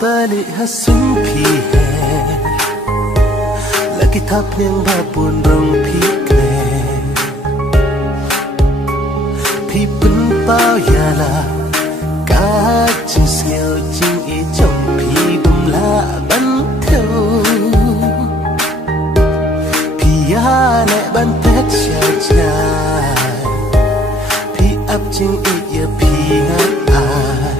balik hasun pi hai lagi thap yang babun rong pi kle pi pen pao ya la ka ching seo ching e chong pi bum la ban theo pi ya le ban tet cha cha pi ap ching e ya pi ngat ai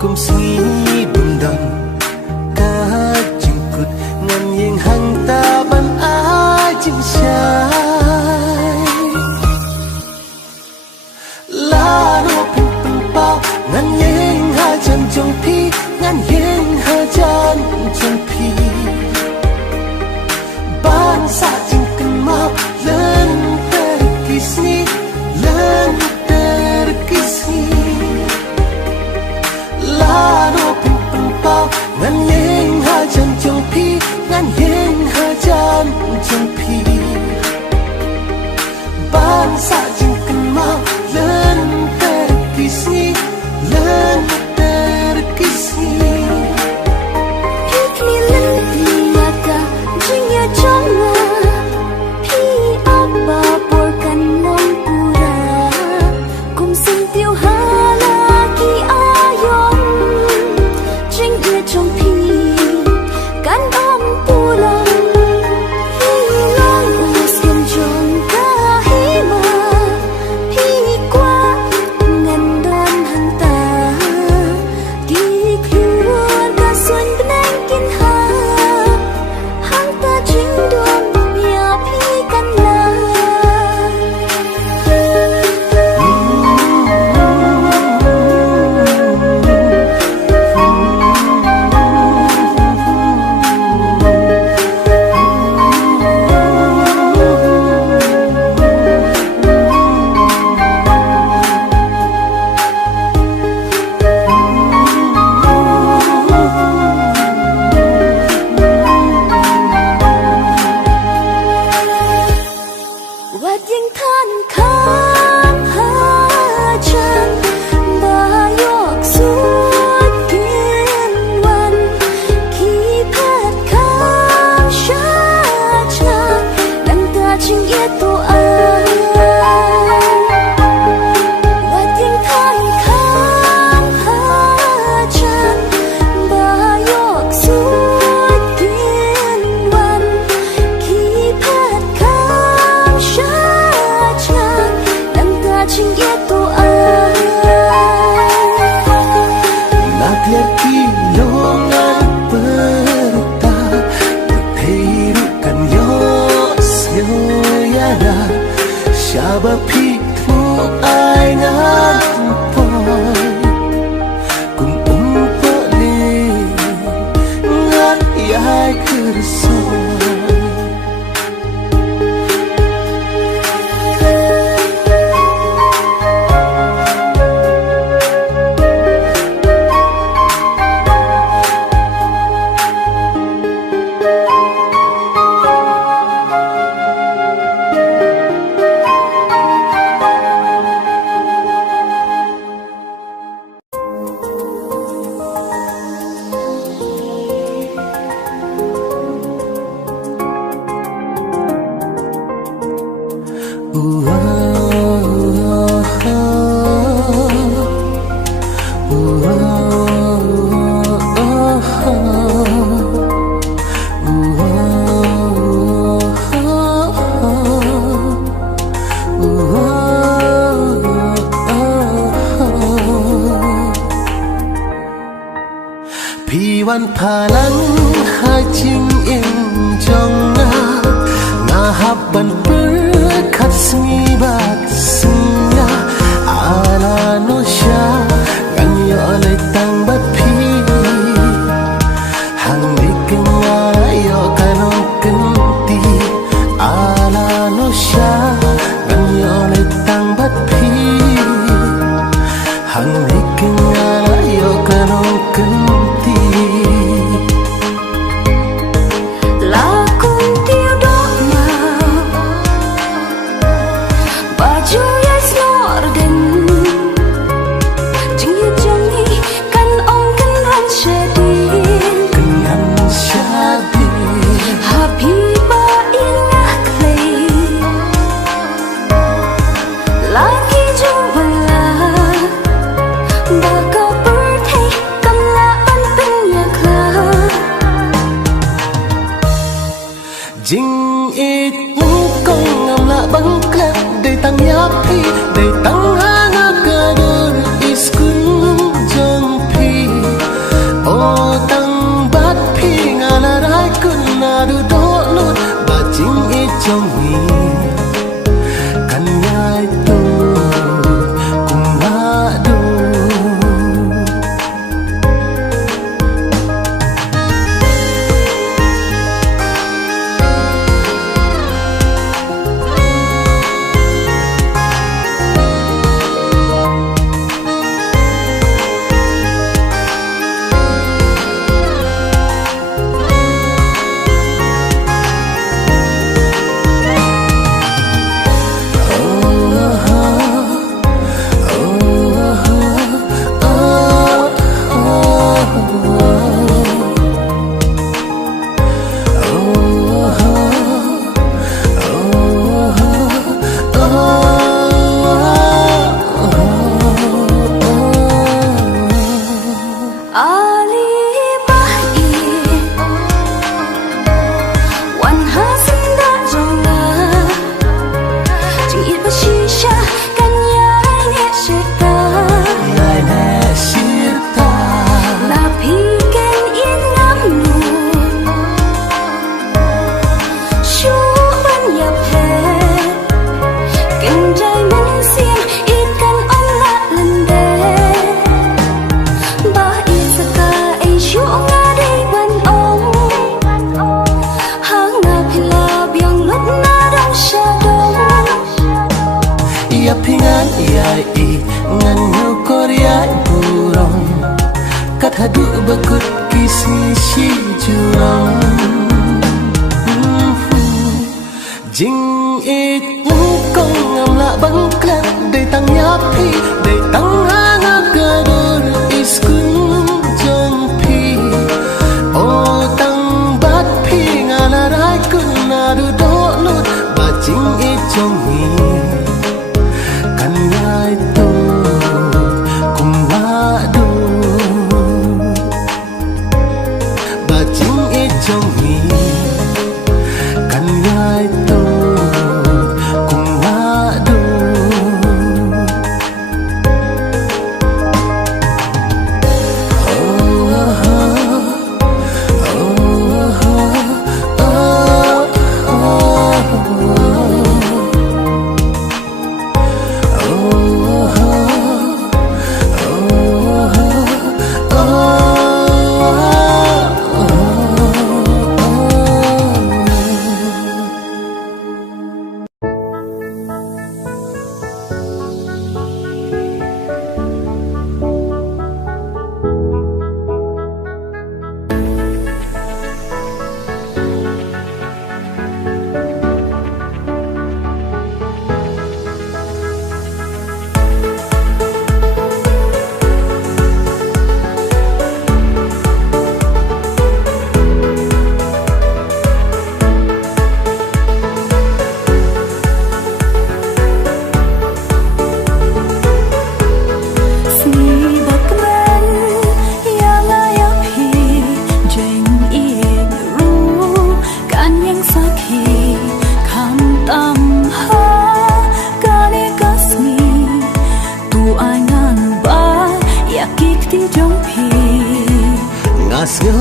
kum singi bum dong ka ching kut ngan yeng hang ta ban ai ching shai la no pin pin pao ngan yeng ha chan chong pi ngan yeng ha chan chong pi ban sa ching kan mau len ter kisni len ter kisni la no pin pin pao ngan yeng ha chan chong pi ngan yeng ha chan chong pi ban sa ching kan mau len ter kisni len ter kisni Hikli len tiada jingya jonga pi apa porkan lompura kum sing tiu halaki ayong jing ye chong pi kan om pulang hilang usken jong ka hima pi kwa ngan don hanta di kluar ka suan benang kin ha hanta jing don ya pi kan la Wat yang than khang ha chan ba yok suốt kiên wan khi phat khang sha chan đằng ta ching yết to ai Wat yang than khang ha chan ba yok suốt kiên wan khi phat khang sha chan đằng ta ching yết to ai nak lagi longan perta terhiru kan yo sio ya da shaba pi thu ai ngan poi kum pa le ngan yai kurso Pi wan phalang hai ching in jong na hab ban per khat smi bat snya ala no sha gan yo le tang bat pi hang ni kna yo kanong ken ti ala no sha gan yo le tang bat pi hang ni kna yo kanong ken ti La kung tiêu đó mà bà chưa tăng nháp phi đầy tăng hang cơ đơn iskun jong phi o tăng bát phi ngà là rai kun na du do nút ba ching i trong hi kan nhai tu cùng na du hadu bakut kisi si jurang jing it kong ngam la bang klan đầy tăng nháp phi đầy tăng hang cơ đơn iskun jong phi o tăng bát phi ngà la rai kun na du do nút ba jing it trong hi kan nhai tu cùng na du trong hi kan nhai tu cùng na du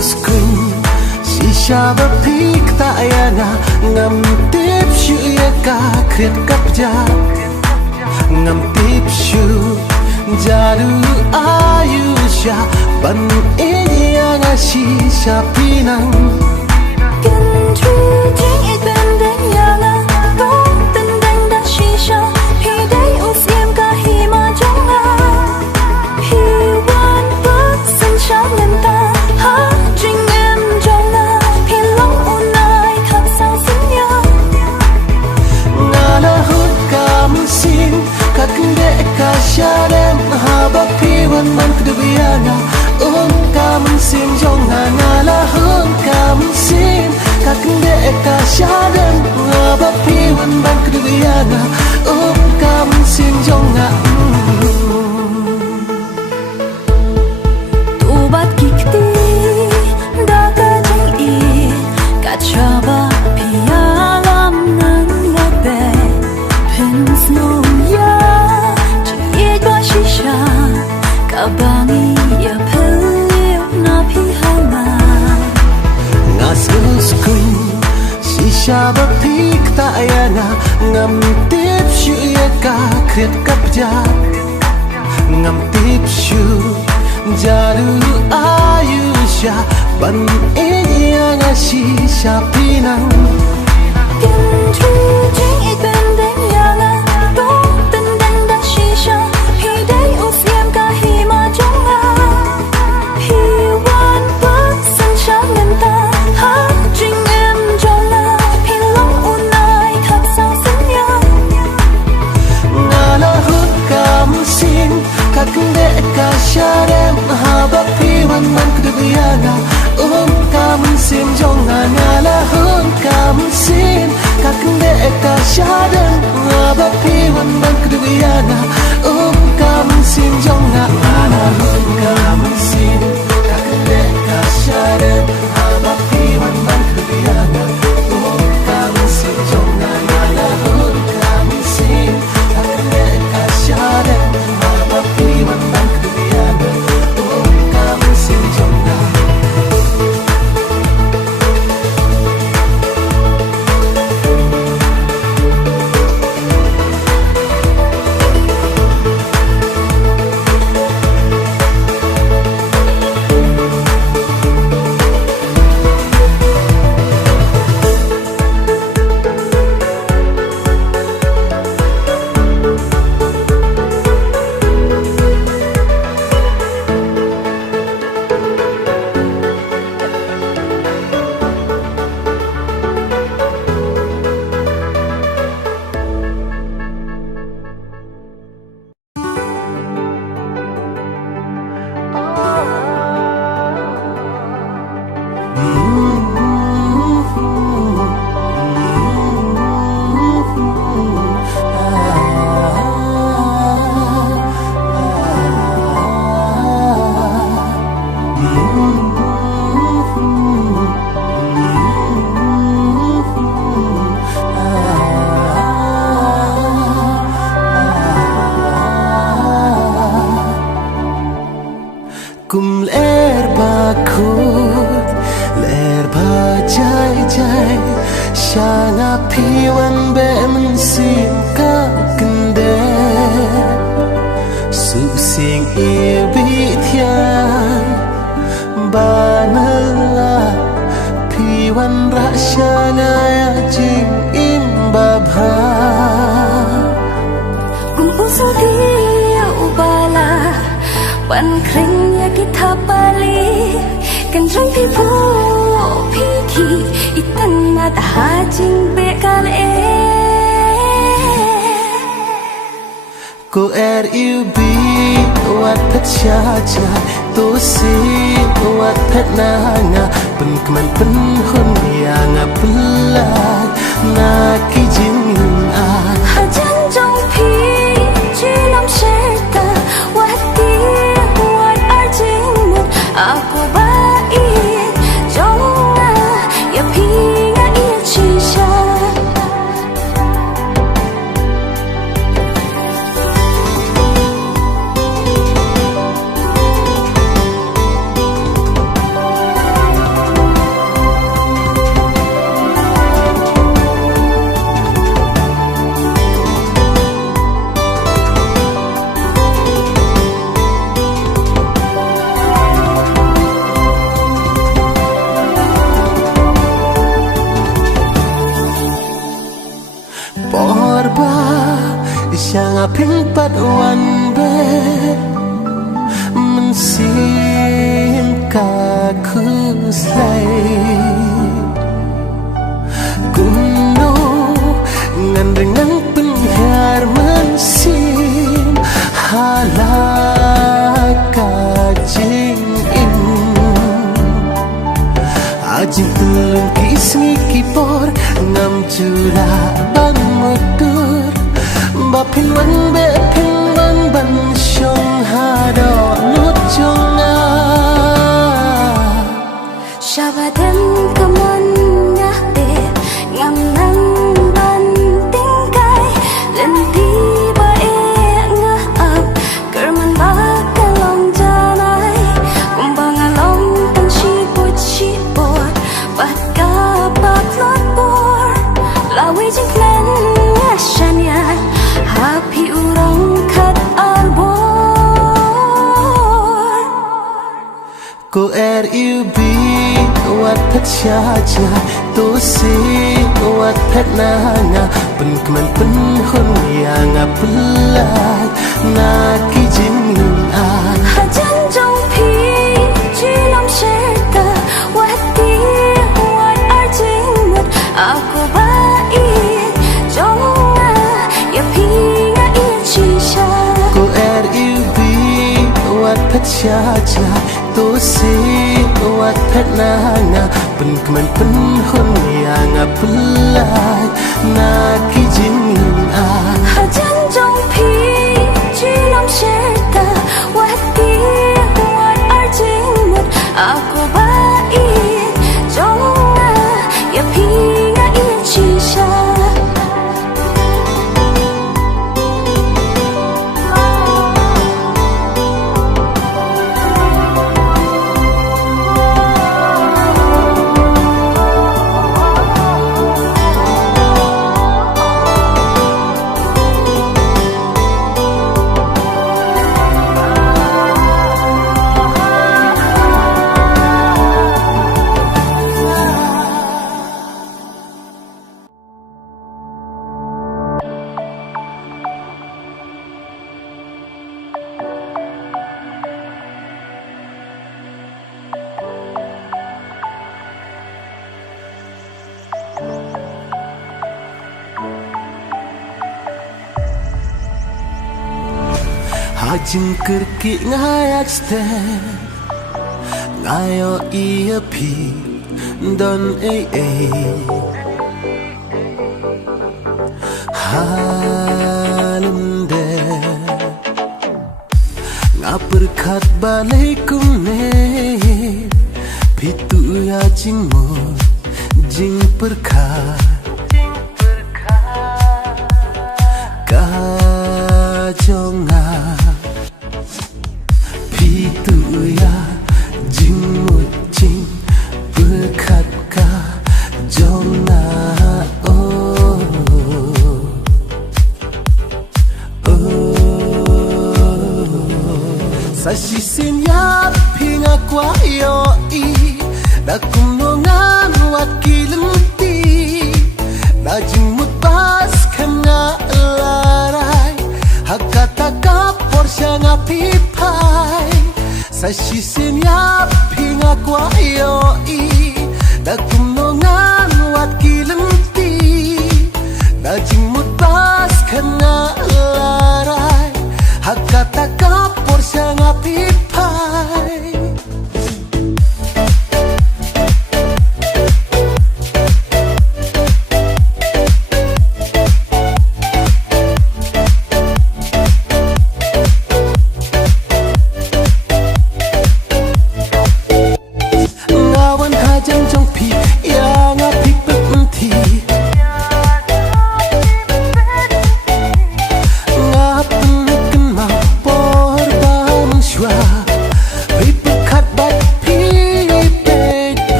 screen shisha ba pik ta yana ngam tip shu ya ka kret kap ja ngam tip shu jaru ayusha ban inya nga shisha pinang can true jing it ben den yana go ten den da shisha he dai usiem ka hi ma jonga he wan but sunshine len ta ha jing em jonga he long unai khap sang sin ya ngala hut kam sin kakde ka sharem ha ba pi wan man kdubiyana kam sin jonga ngala hut kam sin kakde ka sharem ha ba pi wan man kdubiyana kam sin jonga tubat kikti da ka jing I ka chaba pialam nan la be pins no ngầm tiếp chuyện cả khuyết cấp gia ngầm tiếp chuyện gia du ayusha ban iya ngasi shapinan Can you drink it bên đến nhà là tốt tình đang đã shisha khi đấy usiam cả hi mà trong nga hi wan bước sân cha ngân ta hát drink em cho là hi long unai khắc sao sinh nhang nga la hút cảm xin các đệ cả cha đêm hà bắc phi văn man kuduyana cảm xin trong nga la hút cảm xin các đệ cả cha đêm hà bắc phi văn man kuduyana cảm xin trong nga la hút cảm xin các đệ cả cha đêm hà bắc phi văn man kuduyana cảm xin trong nga la hút cảm xin các đệ cả cha đêm hà bắc phi văn man kuduyana cảm xin trong nga Kum ler ba khut ler ba jai jai shana piwan be man sim ka kende su sing e bi thian ba na la piwan ra shana ya jing im ba bha cùng uso dia ubala ban kring ya kita bali kan jang pi pu pi ki itan ma ta ha jing be kal e cô yêu bi wat phet cha cha to si wat phet na nga pen keman pen hun ya nga pula na ki jing a ha jang jong pi chi lam she ta wat ti wat ar jing mut aku ba i jong na ya pi nga i chi sha Shanga pin pat wan be man sim ka khu sai kuno ngan dengan pin har man sim halaka jing in ajin tulun kismi kipor ngam chula ban mutur ba phin văn ban sông hà đỏ nút trong na Shabadan kaman nga te ngam nang ban ting kai len ti ba e nga ap kerman ba ka long janai kum ba nga long tan chi pot bat ka ba plot por la we jing plan nga cô RUB wat pet syaja to se wat pet nanga pen keman pen hun yang apelai na ki jin a hà chân trong phi chỉ lòng sẽ ta wat ti wat ar jing mut aku baik trong ya phi ya chi sha cô RUB wat pet syaja to se wat pet nanga pen keman pen hun yang apelai na ki jin a hà chân trong phi chỉ lòng sẽ ta wat ti wat ar jing mut aku baik trong ya phi ya chi sha Hajing kerki ngayak ste ngayo iya pi don halende ngaperkat balaikum ne pitu ya jingmo jing perkat kajonga pitu ya jing mucing berkat kajonga oh sasisin ya pinga kwa yo I dakum nongan wakilenti dajing mutpas kena larai hakata ka porsya ngapipai sasisin ya pinga kwa yo I dakum nongan wakilenti dajing mutpas kena larai hakata ka porsya ngapipai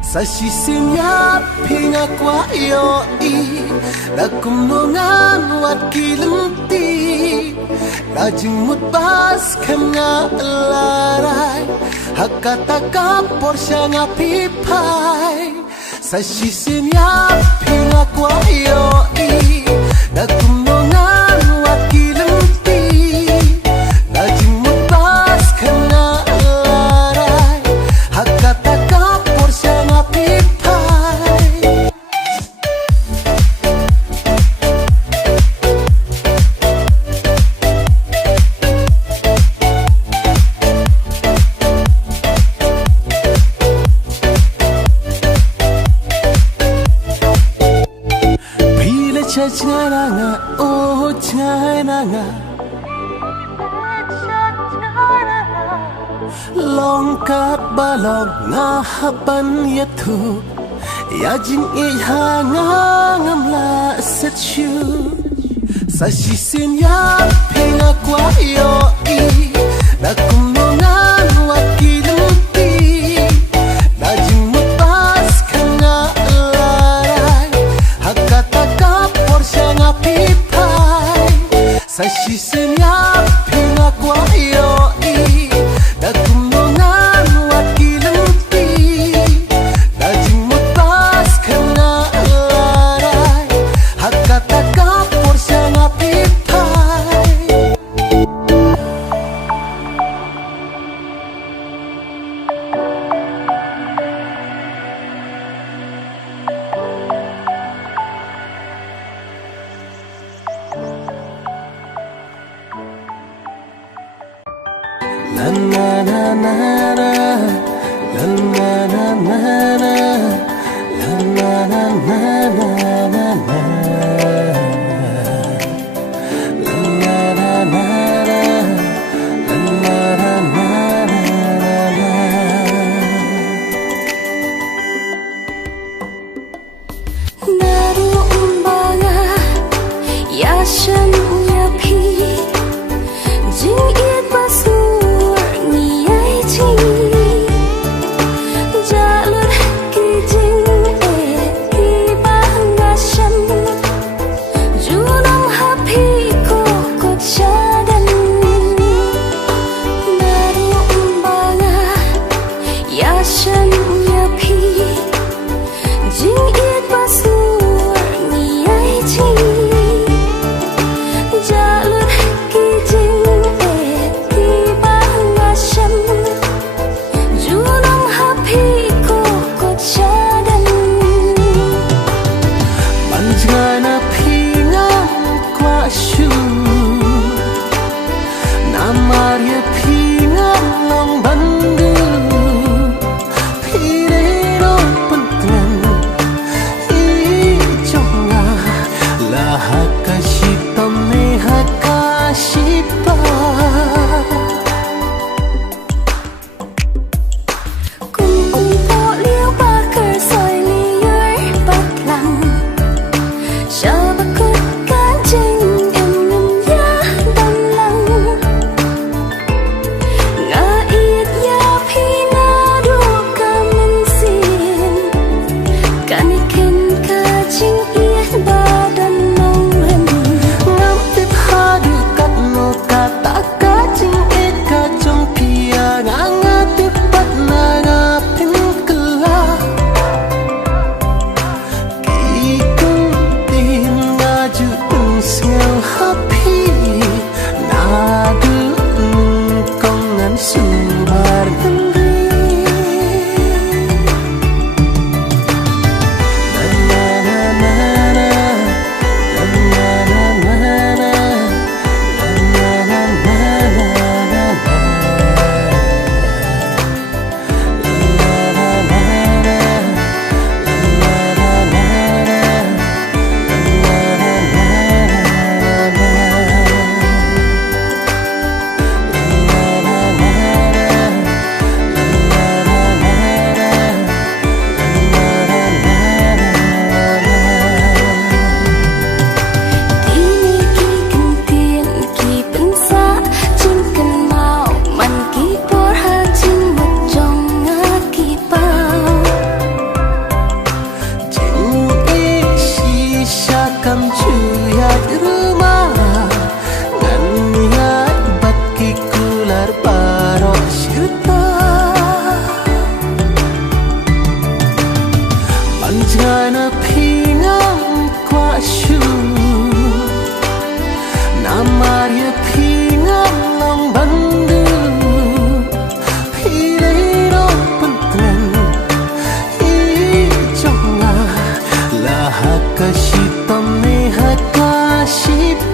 sasisin ya pinga kwa yo I dakum nongan wat kilenti dajing mutbas kena larai hakata ka porsya ngapipai sasisin ya pinga kwa yo I dakum nongan wat kilenti dajing mutbas kena larai hakata ka porsya ngapipai bila cacngaranga oh cngaranga longkat balong ngahaban yatu yajing ihanga ngamla setchu sasisin ya pinga kwa yo I na kumnungan wakiluti na jimutas kanga laray hakataka porsya nga pipay sa shisenya pinakwa yoi na kumnungan wakiluti na jimutas kanga laray hakataka porsya nga pipay. La la la la la, la la la la la, la la la la la la la. La la la la la, la la la la la la. 나루음방아 야션야피 징잇바수얼니야이지 자룻기징에 이방아션 주넘하피고 꽃샤단 나루음방아 야션야피 징잇바수얼니야이지 자룻기징에 이방아션 주넘하피고 꽃샤단 Manjana pingan kwashu Namarya pingan long bandu Pirero pentren Ijonga Lahakashipa mehakashipa cùng ủng hộ liêu ba cờ soi liơi bạc lăng cho bà cốt cán trình em mình giá đâm lăng ngã ít ya phi na đu ca mình xin ca ni khen ca trình ít ba đàn nông hình Ngam tip hadu kat no kata kacing eka jong pia nganga tipat na ngapin kela Kikung tin ngaju ungsel happy Nadu kongan sumbar gendri La la la la la La la la la la La la la la la la Kini ki cần tiền ki bên xa chinh cần màu mình ki por ha chinh một trong ngã ki bao Jing shisha kam chuyat rumah Ngan yat bat ki kular paro shirta Manjana pingang kwashu Namarya pingang long bandu Pirero pentren Ijonga Lahakashipa mehakashipa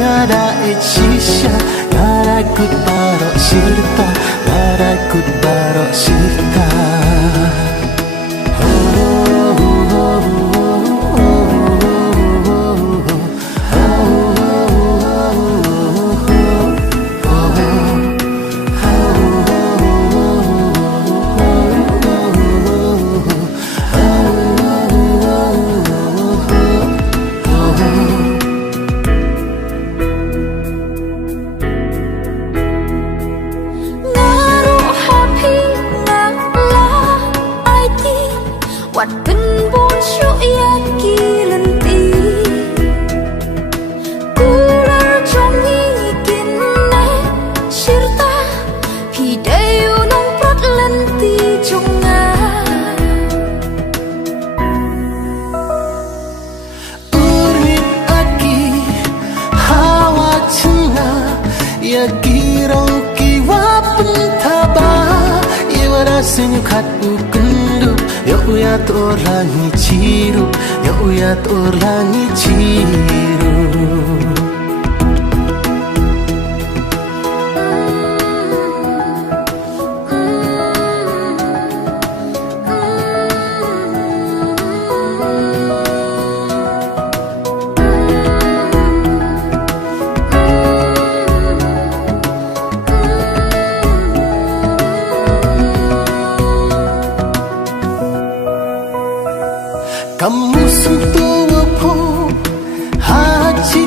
ada shisha Narakut barok sirta Narakut barok sirta Wat ken bon syuk yan ki lenti Kular jongi kin ne sirta Pi dayu nong prat lenti jonga Urip aki hawa cina Ya girong kiwa pentaba Iwa rasanya katu kendu Ya uya torangi ciru Ya uya torangi ciru Kamu sentuh po Haji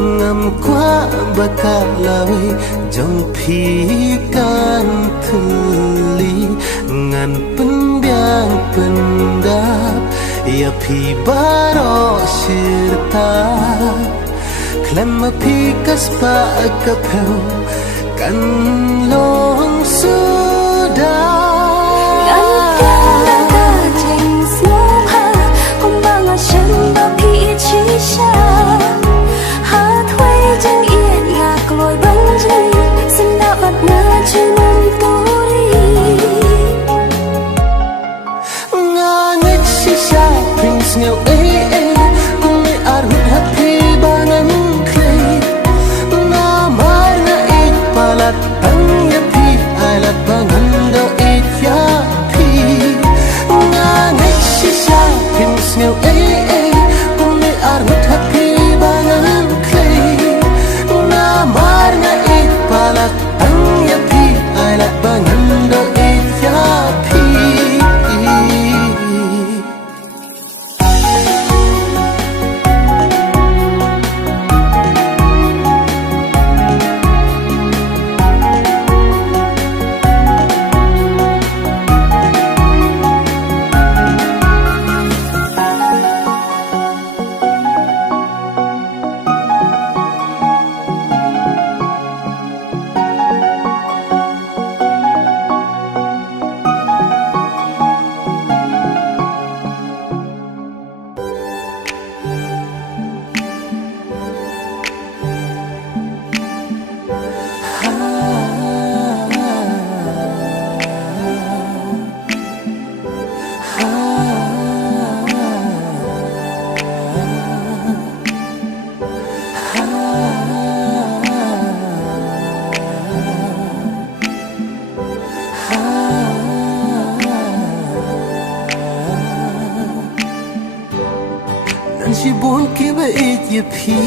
ngam qua bakalawi jong pikan thuli ngan pendiang pendap ya pi baro sirta klem pi kaspa kapeu kan long sudah Ngeu kung may arut happy bangan clay na mar na it palat ang yapi alat bangan do it yapi nga nagsisya pins ngeu kung may arut happy bangan clay na mar na it palat ang yapi alat bangan do it yapi Nan si buồn kia ba ít ya pi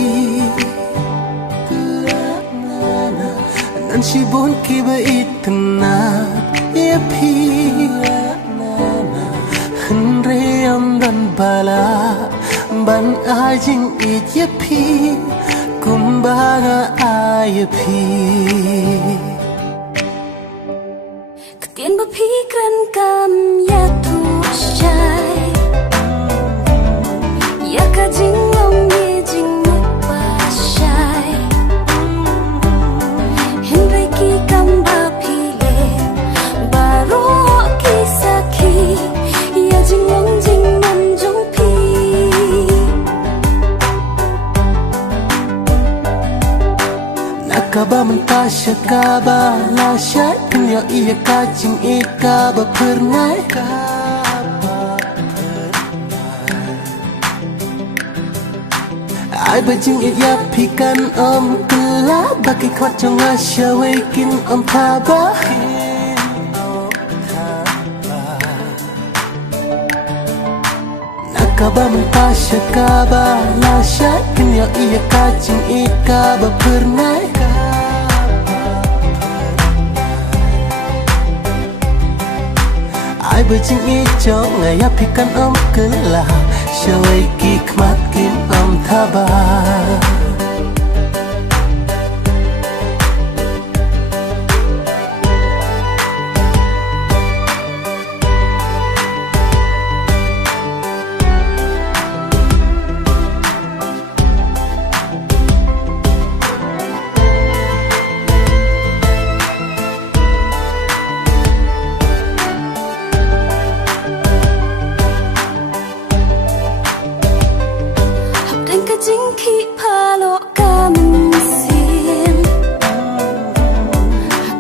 Nan si buồn kia ba ít na ya pi Hân re am dan bala ban ai jing ít ya pi kum ba nga ai ya pi Ketien berpikiran kam ya tu syai ya ka jing long ye jing mut pa syai Henry ki kam ba phile baro ki sakhi ya jing long jing man jong pi Nakaba menta syakaba la syai Kenya iya kacing ikaba pernai Ai bajing iya pikan kela Bagi kwat jong asya wekin taba Nakaba menta syakaba la syai Kenya iya kacing ikaba pernai Ai bajing ijo ngaya pikan kela Syawai ki kmat kin taba Jing ki palo ka min sin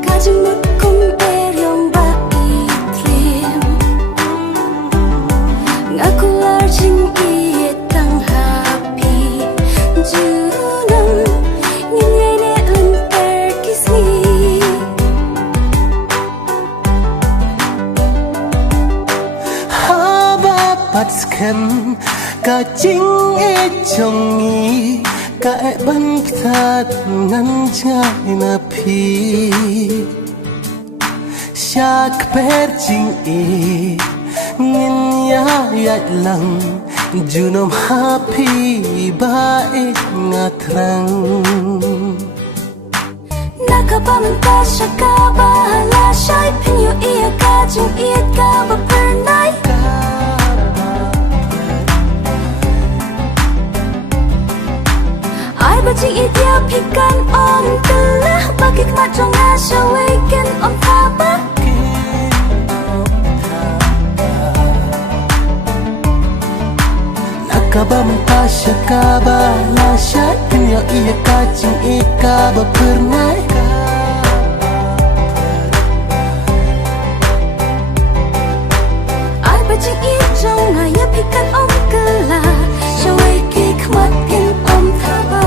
Ka jing mut kum eryong ba itrim Ngaku lar jing iye tang happy Junam ngin ngay ne un ter kisni Haba pat skem Ka jing chongi ka ban ptat ngan chai na pi Syak per jing ngin ya yat lang Junom happy baik ngatrang Nakabamanta siya ka bahala siya'y pinyo iya ka jing iyat ka ba pernay Ai ba jing idya pikan om tala Bakit madrong na siya waken om taba Nakabamanta siya ka bahala siya'y pinyo iya ka jing iyat ka ba pernay Bajing ijong ngaya pikan om kela Syawai ki kematin om taba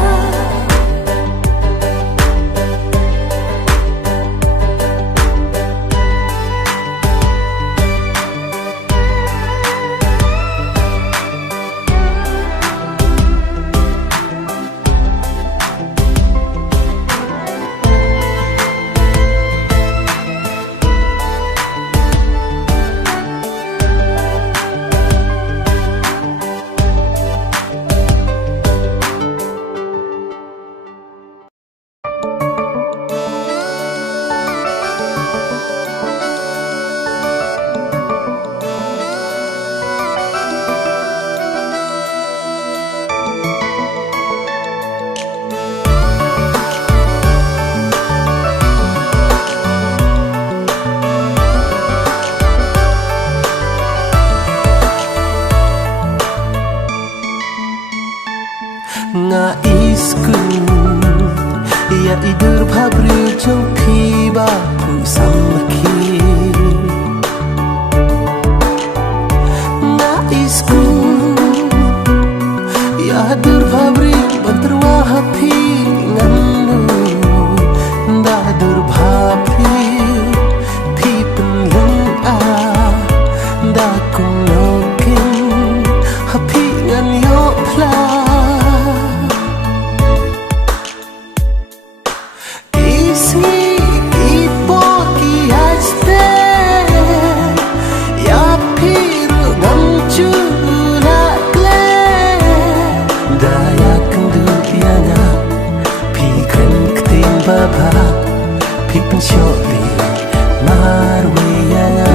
Nga isku Ya idur pabri jong piba pu samaki Nga isku Ya idur pabri banterwa hapi nganu Da dur pabri pi penlung a Da kung lokin hapi ngan yo pla Pipin syori marwiyana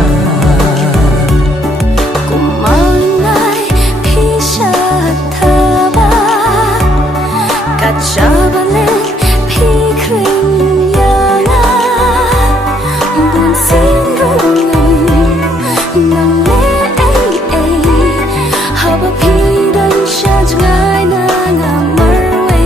Kumanay pisat taba Kachabalin pikring yana Bunsin rungan Nang le'ay Haba pidan siya jangay na nga marway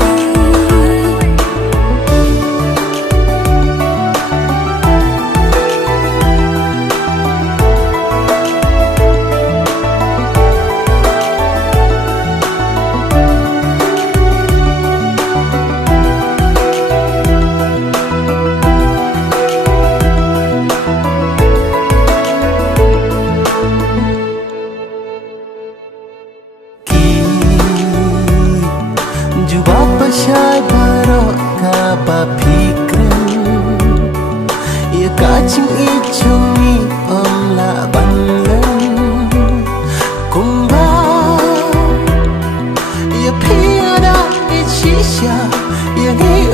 Syai barok ka ba pikrin Ya kacing icung ni om la banlan Kumba Ya piada ichisya Ya ni